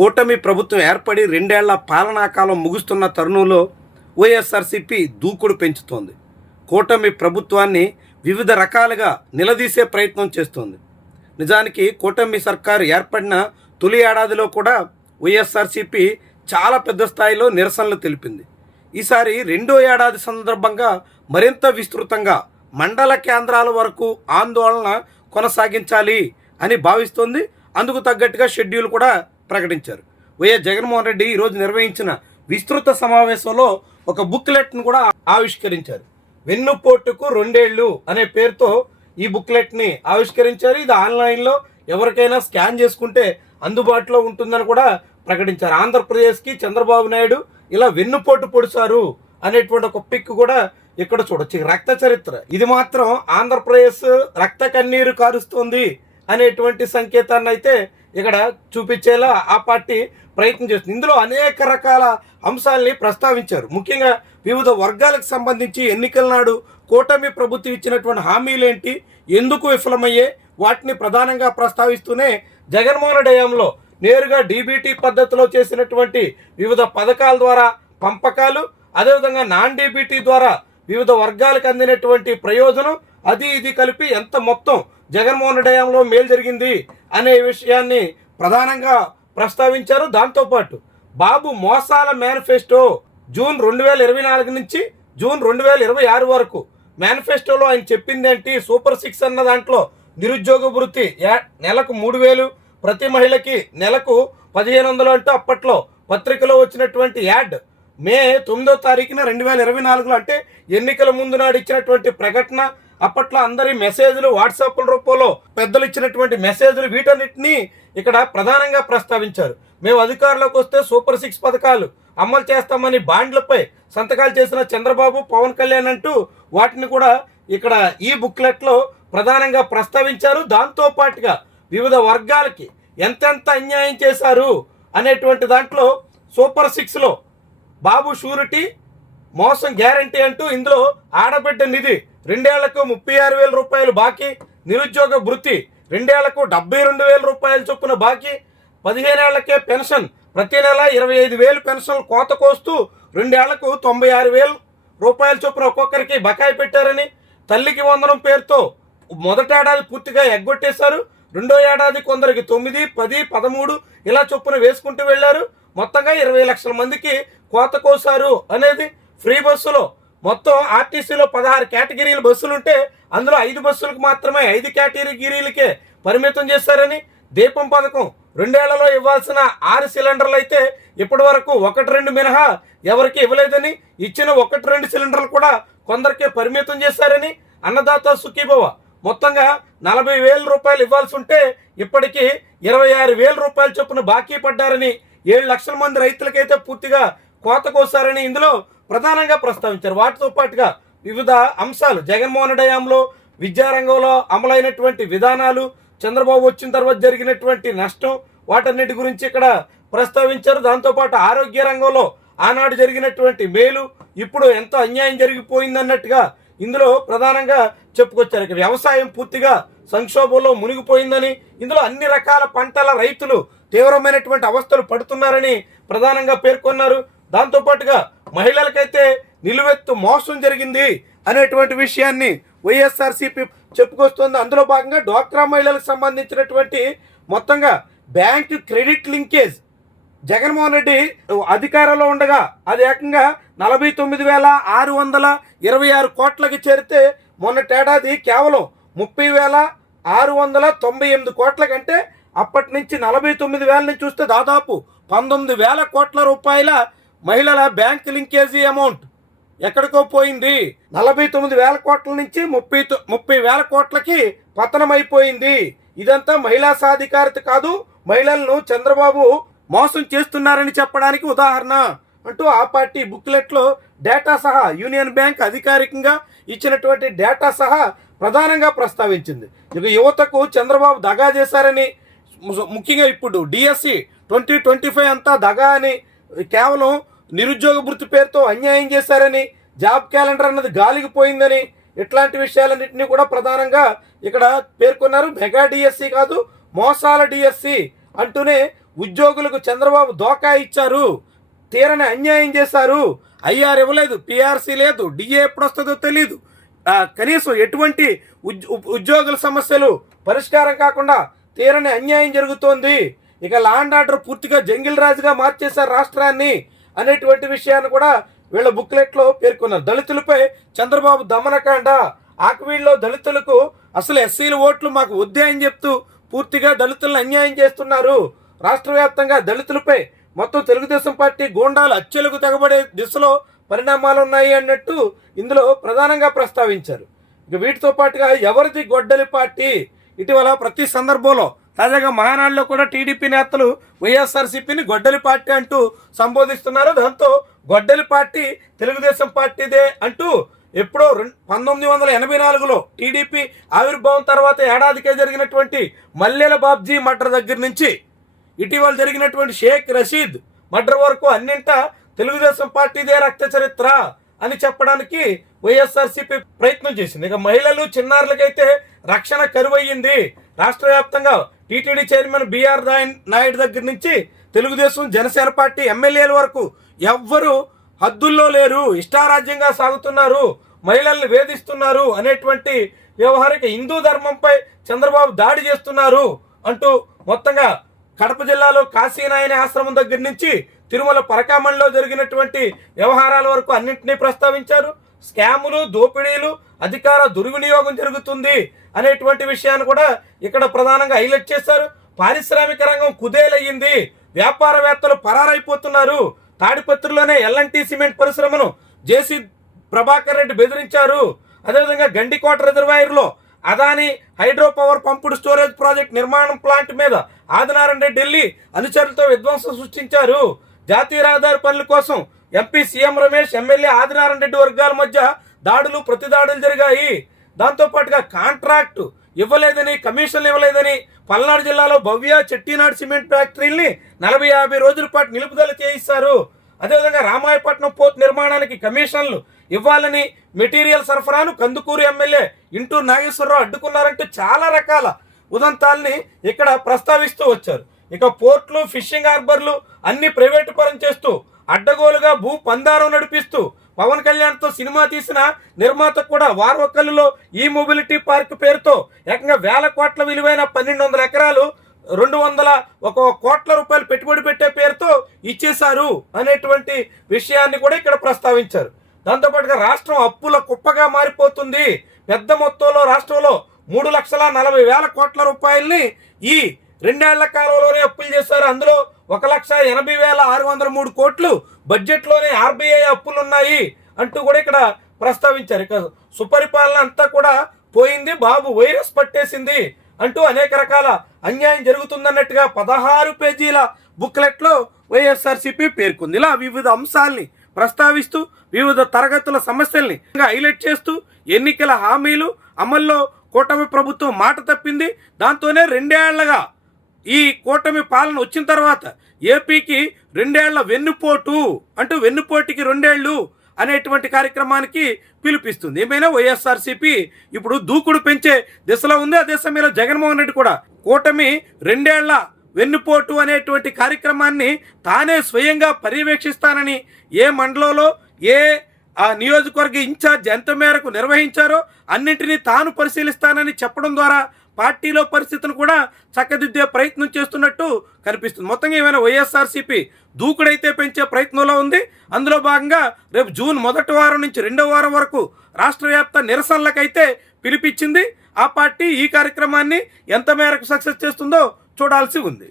కూటమి ప్రభుత్వం ఏర్పడి 2 ఏళ్ల పాలనాకాలం ముగుస్తున్న తరుణంలో వైఎస్ఆర్సీపీ దూకుడు పెంచుతోంది. కూటమి ప్రభుత్వాన్ని వివిధ రకాలుగా నిలదీసే ప్రయత్నం చేస్తోంది. నిజానికి కూటమి సర్కారు ఏర్పడిన తొలి ఏడాదిలో కూడా వైఎస్ఆర్సీపీ చాలా పెద్ద స్థాయిలో నిరసనలు తెలిపింది. ఈసారి రెండో ఏడాది సందర్భంగా మరింత విస్తృతంగా మండల కేంద్రాల వరకు ఆందోళన కొనసాగించాలి అని భావిస్తోంది. అందుకు తగ్గట్టుగా షెడ్యూల్ కూడా ప్రకటించారు. వైఎస్ జగన్మోహన్ రెడ్డి ఈరోజు నిర్వహించిన విస్తృత సమావేశంలో ఒక బుక్లెట్ను కూడా ఆవిష్కరించారు. వెన్నుపోటుకు 2 ఏళ్ళు అనే పేరుతో ఈ బుక్లెట్ని ఆవిష్కరించారు. ఇది ఆన్లైన్లో ఎవరికైనా స్కాన్ చేసుకుంటే అందుబాటులో ఉంటుందని కూడా ప్రకటించారు. ఆంధ్రప్రదేశ్కి చంద్రబాబు నాయుడు ఇలా వెన్నుపోటు పొడిచారు అనేటువంటి ఒక పిక్ కూడా ఇక్కడ చూడొచ్చు. రక్త చరిత్ర ఇది మాత్రం ఆంధ్రప్రదేశ్ రక్త కన్నీరు కారుస్తుంది అనేటువంటి సంకేతాన్ని అయితే ఇక్కడ చూపించేలా ఆ పార్టీ ప్రయత్నం చేస్తుంది. ఇందులో అనేక రకాల అంశాలని ప్రస్తావించారు. ముఖ్యంగా వివిధ వర్గాలకు సంబంధించి ఎన్నికల నాడు కూటమి ప్రభుత్వం ఇచ్చినటువంటి హామీలేంటి, ఎందుకు విఫలమయ్యే, వాటిని ప్రధానంగా ప్రస్తావిస్తూనే జగన్మోహన్ రెడ్డి హయాంలో నేరుగా డీబీటీ పద్ధతిలో చేసినటువంటి వివిధ పథకాల ద్వారా పంపకాలు, అదేవిధంగా నాన్ డీబీటీ ద్వారా వివిధ వర్గాలకు అందినటువంటి ప్రయోజనం, అది ఇది కలిపి ఎంత మొత్తం జగన్మోహన్ రెడ్డి హయాంలో మేలు జరిగింది అనే విషయాన్ని ప్రధానంగా ప్రస్తావించారు. దాంతోపాటు బాబు మోసాల మేనిఫెస్టో జూన్ 2024 నుంచి జూన్ 2026 వరకు మేనిఫెస్టోలో ఆయన చెప్పింది ఏంటి, సూపర్ 6 అన్న దాంట్లో నిరుద్యోగ వృత్తి నెలకు 3,000, ప్రతి మహిళకి నెలకు 1,500 అంటూ అప్పట్లో పత్రికలో వచ్చినటువంటి యాడ్ మే 9వ తారీఖున 2024లో అంటే ఎన్నికల ముందు నాడు ఇచ్చినటువంటి ప్రకటన, అప్పట్లో అందరి మెసేజ్లు వాట్సాప్ రూపంలో పెద్దలు ఇచ్చినటువంటి మెసేజ్లు, వీటన్నిటినీ ఇక్కడ ప్రధానంగా ప్రస్తావించారు. మేము అధికారంలోకి వస్తే సూపర్ 6 పథకాలు అమలు చేస్తామని బాండ్లపై సంతకాలు చేసిన చంద్రబాబు, పవన్ కళ్యాణ్ అంటూ వాటిని కూడా ఇక్కడ ఈ బుక్లెట్లో ప్రధానంగా ప్రస్తావించారు. దాంతో పాటుగా వివిధ వర్గాలకి ఎంతెంత అన్యాయం చేశారు అనేటువంటి దాంట్లో సూపర్ 6లో బాబు షూరిటీ, మోసం గ్యారంటీ అంటూ ఇందులో ఆడబిడ్డ నిధి 2 ఏళ్లకు 36,000 రూపాయలు బాకీ, నిరుద్యోగ వృత్తి 2 ఏళ్లకు 72,000 రూపాయలు చొప్పున బాకీ, 15 ఏళ్లకే పెన్షన్ ప్రతి నెల 25,000 పెన్షన్లు కోత కోస్తూ 2 ఏళ్లకు 96,000 రూపాయల చొప్పున ఒక్కొక్కరికి బకాయి పెట్టారని, తల్లికి వందనం పేరుతో మొదటేడాది పూర్తిగా ఎగ్గొట్టేశారు, రెండో ఏడాది కొందరికి 9, 10, 13 ఇలా చొప్పున వేసుకుంటూ వెళ్లారు. మొత్తంగా 20 లక్షల మందికి కోత కోసారు అనేది. ఫ్రీ బస్సులో మొత్తం ఆర్టీసీలో 16 కేటగిరీల బస్సులు ఉంటే అందులో 5 బస్సులకు మాత్రమే 5 కేటగిరీలకే పరిమితం చేశారని, దీపం పథకం 2 ఏళ్లలో ఇవ్వాల్సిన 6 సిలిండర్లు అయితే ఇప్పటి వరకు 1-2 మినహా ఎవరికి ఇవ్వలేదని, ఇచ్చిన 1-2 సిలిండర్లు కూడా కొందరికే పరిమితం చేశారని, అన్నదాత సుఖీభవ మొత్తంగా 40,000 రూపాయలు ఇవ్వాల్సి ఉంటే ఇప్పటికీ 26,000 రూపాయల చొప్పున బాకీ పడ్డారని, 7 లక్షల మంది రైతులకైతే పూర్తిగా కోత కోసారని ఇందులో ప్రధానంగా ప్రస్తావించారు. వాటితో పాటుగా వివిధ అంశాలు, జగన్మోహన్ రెడ్డి హయాంలో విద్యారంగంలో అమలైనటువంటి విధానాలు, చంద్రబాబు వచ్చిన తర్వాత జరిగినటువంటి నష్టం, వాటన్నిటి గురించి ఇక్కడ ప్రస్తావించారు. దాంతోపాటు ఆరోగ్య రంగంలో ఆనాడు జరిగినటువంటి మేలు, ఇప్పుడు ఎంతో అన్యాయం జరిగిపోయిందన్నట్టుగా ఇందులో ప్రధానంగా చెప్పుకొచ్చారు. ఇక వ్యవసాయం పూర్తిగా సంక్షోభంలో మునిగిపోయిందని, ఇందులో అన్ని రకాల పంటల రైతులు తీవ్రమైనటువంటి అవస్థలు పడుతున్నారని ప్రధానంగా పేర్కొన్నారు. దాంతోపాటుగా మహిళలకైతే నిలువెత్తు మోసం జరిగింది అనేటువంటి విషయాన్ని వైఎస్ఆర్సీపీ చెప్పుకొస్తుంది. అందులో భాగంగా డ్వాక్రా మహిళలకు సంబంధించినటువంటి మొత్తంగా bank credit linkage Jaganmohan Reddy అధికారంలో ఉండగా అది ఏకంగా 49,626 కోట్లకి చేరితే మొన్నటేడాది కేవలం 30,698 కోట్ల కంటే అప్పటి నుంచి 49,000 నుంచి చూస్తే దాదాపు 19,000 కోట్ల రూపాయల మహిళల బ్యాంక్ లింకేజీ అమౌంట్ ఎక్కడికో పోయింది. 49,000 కోట్ల నుంచి 30,000 కోట్లకి పతనమైపోయింది. ఇదంతా మహిళా సాధికారత కాదు, మహిళలను చంద్రబాబు మోసం చేస్తున్నారని చెప్పడానికి ఉదాహరణ అంటూ ఆ పార్టీ బుక్లెట్లో డేటా సహా యూనియన్ బ్యాంక్ అధికారికంగా ఇచ్చినటువంటి డేటా సహా ప్రధానంగా ప్రస్తావించింది. ఇక యువతకు చంద్రబాబు దగా చేశారని, ముఖ్యంగా ఇప్పుడు డిఎస్సి 2025 అంతా దగా అని, కేవలం నిరుద్యోగ వృత్తి పేరుతో అన్యాయం చేశారని, జాబ్ క్యాలెండర్ అన్నది గాలికి పోయిందని, ఇట్లాంటి విషయాలన్నింటినీ కూడా ప్రధానంగా ఇక్కడ పేర్కొన్నారు. మెగా డిఎస్సి కాదు, మోసాల డిఎస్సి అంటూనే ఉద్యోగులకు చంద్రబాబు దోకా ఇచ్చారు, తీరని అన్యాయం చేశారు. ఐఆర్ ఇవ్వలేదు, పిఆర్సీ లేదు, డిఏ ఎప్పుడు వస్తుందో తెలియదు. కనీసం ఎటువంటి ఉద్యోగుల సమస్యలు పరిష్కారం కాకుండా తీరని అన్యాయం జరుగుతోంది. ఇక లా అండ్ ఆర్డర్ పూర్తిగా జంగిల్ రాజుగా మార్చేశారు రాష్ట్రాన్ని అనేటువంటి విషయాన్ని కూడా వీళ్ళ బుక్లెట్లో పేర్కొన్నారు. దళితులపై చంద్రబాబు దమనకాండ, ఆక్వీడ్లో దళితులకు అసలు ఎస్సీల ఓట్లు మాకు వద్దే అని చెప్తూ పూర్తిగా దళితులను అన్యాయం చేస్తున్నారు. రాష్ట్ర వ్యాప్తంగా దళితులపై మొత్తం తెలుగుదేశం పార్టీ గూండాలు అచ్చెలకు తెగబడే దిశలో పరిణామాలు ఉన్నాయి అన్నట్టు ఇందులో ప్రధానంగా ప్రస్తావించారు. ఇక వీటితో పాటుగా ఎవరిది గొడ్డలి పార్టీ, ఇటీవల ప్రతి సందర్భంలో తాజాగా మహానాడులో కూడా టీడీపీ నేతలు వైఎస్ఆర్సీపీని గొడ్డలి పార్టీ అంటూ సంబోధిస్తున్నారు. దాంతో గొడ్డలి పార్టీ తెలుగుదేశం పార్టీదే అంటూ ఎప్పుడో 1984లో టీడీపీ ఆవిర్భావం తర్వాత ఏడాదికే జరిగినటువంటి మల్లెల బాబ్జీ మర్డర్ దగ్గర నుంచి ఇటీవల జరిగినటువంటి షేక్ రషీద్ మర్డర్ వరకు అన్నింటా తెలుగుదేశం పార్టీదే రక్త చరిత్ర అని చెప్పడానికి వైఎస్ఆర్సీపీ ప్రయత్నం చేసింది. ఇక మహిళలు చిన్నారులకైతే రక్షణ కరువయ్యింది. రాష్ట్ర వ్యాప్తంగా టీటీడీ చైర్మన్ బిఆర్ నాయుడు దగ్గర నుంచి తెలుగుదేశం జనసేన పార్టీ ఎమ్మెల్యేల వరకు ఎవ్వరూ హద్దుల్లో లేరు, ఇష్టారాజ్యంగా సాగుతున్నారు, మహిళల్ని వేధిస్తున్నారు అనేటువంటి వ్యవహారిక హిందూ ధర్మంపై చంద్రబాబు దాడి చేస్తున్నారు అంటూ మొత్తంగా కడప జిల్లాలో కాశీనాయని ఆశ్రమం దగ్గర నుంచి తిరుమల పరకామణిలో జరిగినటువంటి వ్యవహారాల వరకు అన్నింటినీ ప్రస్తావించారు. స్కాములు, దోపిడీలు, అధికార దుర్వినియోగం జరుగుతుంది అనేటువంటి విషయాన్ని కూడా ఇక్కడ ప్రధానంగా హైలైట్ చేశారు. పారిశ్రామిక రంగం కుదేలయ్యింది, వ్యాపారవేత్తలు పరారైపోతున్నారు. తాడిపత్రిలోనే ఎల్ఎన్టీ సిమెంట్ పరిశ్రమను జేసీ ప్రభాకర్ రెడ్డి బెదిరించారు. అదేవిధంగా గండికోట రిజర్వాయర్లో అదాని హైడ్రో పవర్ పంపుడు స్టోరేజ్ ప్రాజెక్ట్ నిర్మాణం ప్లాంట్ మీద ఆదినారాయణ రెడ్డి ఢిల్లీ అనుచరులతో విధ్వంసం సృష్టించారు. జాతీయ రహదారి పనుల కోసం MP CM Ramesh, MLA Adinarayana Reddy వర్గాల మధ్య దాడులు, ప్రతిదాడులు జరిగాయి. దాంతోపాటుగా కాంట్రాక్టు ఇవ్వలేదని, కమిషన్లు ఇవ్వలేదని పల్నాడు జిల్లాలో భవ్య, చెట్టినాడు సిమెంట్ ఫ్యాక్టరీల్ని 40-50 రోజుల పాటు నిలుపుదల చేయిస్తారు. అదేవిధంగా రామాయపట్నం పోర్ట్ నిర్మాణానికి కమిషన్లు ఇవ్వాలని మెటీరియల్ సరఫరాను కందుకూరు ఎమ్మెల్యే ఇంటూరు నాగేశ్వరరావు అడ్డుకున్నారంటూ చాలా రకాల ఉదంతాల్ని ఇక్కడ ప్రస్తావిస్తూ వచ్చారు. ఇక పోర్ట్లు, ఫిషింగ్ హార్బర్లు అన్ని ప్రైవేటు పరం చేస్తూ అడ్డగోలుగా భూ పందారం నడిపిస్తూ పవన్ కళ్యాణ్తో సినిమా తీసిన నిర్మాత కూడా వార్వకల్లులో ఈ మొబిలిటీ పార్క్ పేరుతో ఏకంగా 1000 కోట్ల విలువైన 1200 ఎకరాలు 201 కోట్ల రూపాయలు పెట్టుబడి పెట్టే పేరుతో ఇచ్చేశారు అనేటువంటి విషయాన్ని కూడా ఇక్కడ ప్రస్తావించారు. దాంతోపాటుగా రాష్ట్రం అప్పుల కుప్పగా మారిపోతుంది. పెద్ద మొత్తంలో రాష్ట్రంలో 3,40,000 కోట్ల రూపాయల్ని ఈ 2 ఏళ్ల కాలంలోనే అప్పులు చేశారు. అందులో 1,80,603 కోట్లు బడ్జెట్లోనే ఆర్బీఐ అప్పులున్నాయి అంటూ కూడా ఇక్కడ ప్రస్తావించారు. ఇక సుపరిపాలన అంతా కూడా పోయింది, బాబు వైరస్ పట్టేసింది అంటూ అనేక రకాల అన్యాయం జరుగుతుందన్నట్టుగా 16 పేజీల బుక్లెట్లో వైఎస్ఆర్సీపీ పేర్కొంది. ఇలా వివిధ అంశాల్ని ప్రస్తావిస్తూ వివిధ తరగతుల సమస్యల్ని హైలైట్ చేస్తూ ఎన్నికల హామీలు అమల్లో కూటమి ప్రభుత్వం మాట తప్పింది. దాంతోనే 2 ఏళ్లగా ఈ కూటమి పాలన వచ్చిన తర్వాత ఏపీకి 2 ఏళ్ల వెన్నుపోటు అంటూ వెన్నుపోటుకి 2 ఏళ్ళు అనేటువంటి కార్యక్రమానికి పిలుపిస్తుంది. ఏమైనా వైఎస్ఆర్సీపీ ఇప్పుడు దూకుడు పెంచే దిశలో ఉంది. అదే సమయంలో జగన్మోహన్ రెడ్డి కూడా కూటమి 2 ఏళ్ల వెన్నుపోటు అనేటువంటి కార్యక్రమాన్ని తానే స్వయంగా పర్యవేక్షిస్తానని, ఏ మండలంలో ఏ నియోజకవర్గ ఇన్ఛార్జ్ ఎంత మేరకు నిర్వహించారో అన్నింటినీ తాను పరిశీలిస్తానని చెప్పడం ద్వారా పార్టీలో పరిస్థితిని కూడా చక్కదిద్దే ప్రయత్నం చేస్తున్నట్టు కనిపిస్తుంది. మొత్తంగా ఏమైనా వైఎస్ఆర్సీపీ దూకుడైతే పెంచే ప్రయత్నంలో ఉంది. అందులో భాగంగా రేపు జూన్ 1వ వారం నుంచి 2వ వారం వరకు రాష్ట్ర వ్యాప్త నిరసనలకైతే పిలిపించింది. ఆ పార్టీ ఈ కార్యక్రమాన్ని ఎంత మేరకు సక్సెస్ చేస్తుందో చూడాల్సి ఉంది.